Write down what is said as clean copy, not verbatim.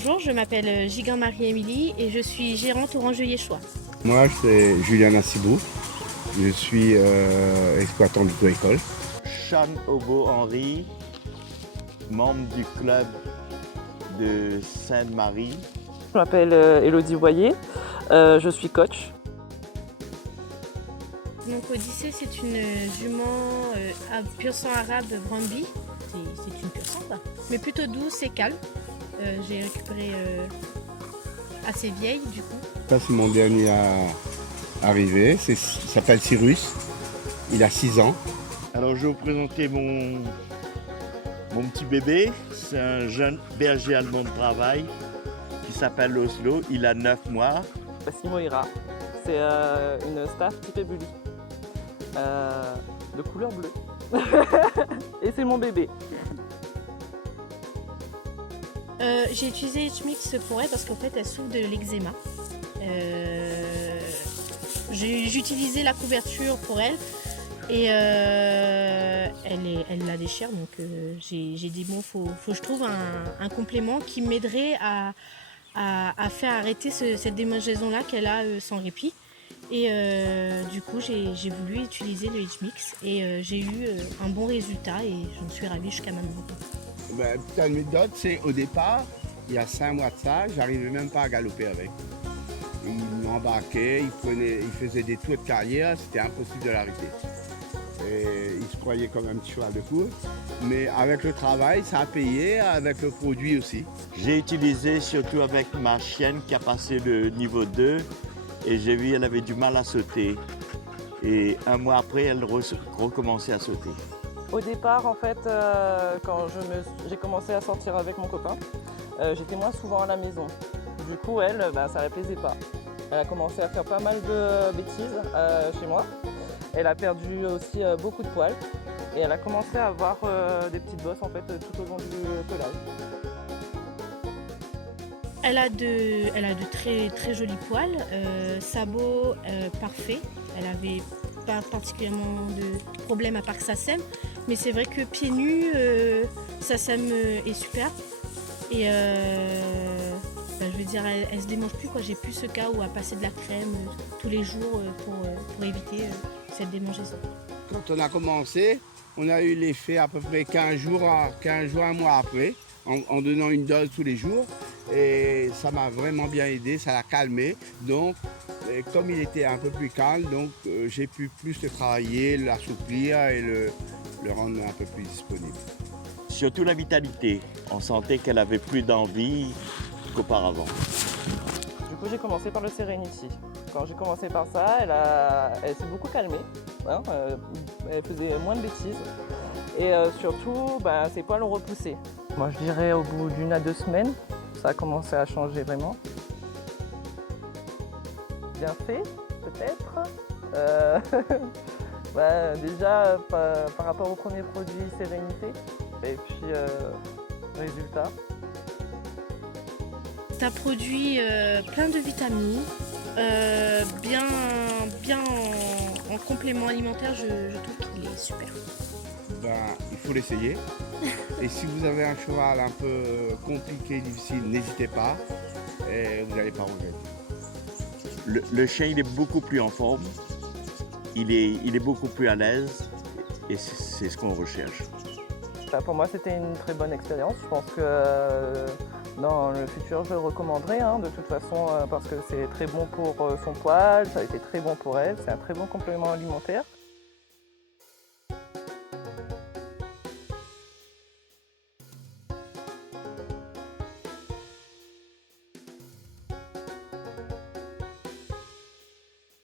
Bonjour, je m'appelle Gigan Marie-Émilie et je suis gérante Orange-Yéchois. Moi, c'est Julien Nassibou. Je suis exploitant d'auto-école. Sean Obo-Henri, membre du club de Sainte-Marie. Je m'appelle Élodie Boyer, je suis coach. Donc Odyssée, c'est une jument pur sang arabe Brahmby. C'est une pur sang quoi. Mais plutôt douce et calme. J'ai récupéré assez vieille du coup. Ça, c'est mon dernier arrivé. Il s'appelle Cyrus. Il a 6 ans. Alors je vais vous présenter mon petit bébé. C'est un jeune berger allemand de travail qui s'appelle Oslo. Il a 9 mois. Voici Moira, c'est une staff type bully, de couleur bleue. Et c'est mon bébé. J'ai utilisé H-Mix pour elle parce qu'en fait elle souffre de l'eczéma. J'ai utilisé la couverture pour elle et elle la déchire, donc j'ai dit bon, faut que je trouve un complément qui m'aiderait à faire arrêter cette démangeaison là qu'elle a sans répit. Et du coup j'ai voulu utiliser le H-Mix et j'ai eu un bon résultat et j'en suis ravie jusqu'à maintenant. Petite anecdote, c'est au départ, il y a 5 mois de ça, j'arrivais même pas à galoper avec. Il m'embarquait, il faisait des tours de carrière, c'était impossible de l'arrêter. Et il se croyait comme un petit cheval de course. Mais avec le travail, ça a payé, avec le produit aussi. J'ai utilisé surtout avec ma chienne qui a passé le niveau 2 et j'ai vu qu'elle avait du mal à sauter. Et un mois après, elle recommençait à sauter. Au départ, en fait, quand j'ai commencé à sortir avec mon copain, j'étais moins souvent à la maison. Du coup, elle, ça ne la plaisait pas. Elle a commencé à faire pas mal de bêtises chez moi. Elle a perdu aussi beaucoup de poils et elle a commencé à avoir des petites bosses en fait tout au long du pelage. Elle a de très, très jolis poils, sabots parfaits. Elle avait pas particulièrement de problème à part que ça sème, mais c'est vrai que pieds nus, ça sème est super. Et je veux dire, elle se démange plus quoi. J'ai plus ce cas où à passer de la crème tous les jours pour éviter cette démangeaison. Quand on a commencé, on a eu l'effet à peu près 15 jours, un mois après, en donnant une dose tous les jours. Et ça m'a vraiment bien aidé, ça l'a calmé. Donc, comme il était un peu plus calme, donc j'ai pu plus le travailler, l'assouplir et le rendre un peu plus disponible. Surtout la vitalité. On sentait qu'elle avait plus d'envie qu'auparavant. Du coup, j'ai commencé par le Serenity. Quand j'ai commencé par ça, elle s'est beaucoup calmée. Hein, elle faisait moins de bêtises. Et surtout, ses poils ont repoussé. Moi, je dirais au bout d'1 à 2 semaines, ça a commencé à changer vraiment. Bien fait, peut-être. Déjà, par rapport au premier produit Sérénité, et puis résultat. Ça produit plein de vitamines, bien en complément alimentaire, je trouve qu'il est super. Il faut l'essayer. Et si vous avez un cheval un peu compliqué, difficile, n'hésitez pas. Et vous n'allez pas regretter. Le chien, il est beaucoup plus en forme. Il est beaucoup plus à l'aise. Et c'est ce qu'on recherche. Pour moi, c'était une très bonne expérience. Je pense que dans le futur, je le recommanderai de toute façon parce que c'est très bon pour son poil, ça a été très bon pour elle, c'est un très bon complément alimentaire.